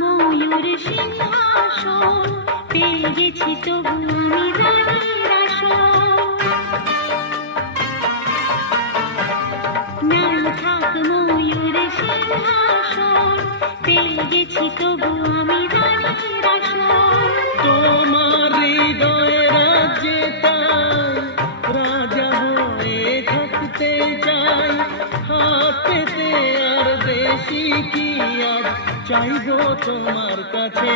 ময়ূর সিংহাসন, পেয়ে গেছি তবু আমি রানীর আসন। নাই থাক ময়ূর সিংহাসন, পেয়ে গেছি তবু আমি রানীর আসন। তোমার হৃদয়ে রাজ্যে তাই রাজা হয়ে থাকতে চাই, হাত পেতে আর বেশি কি আর চাইবো তোমার কাছে।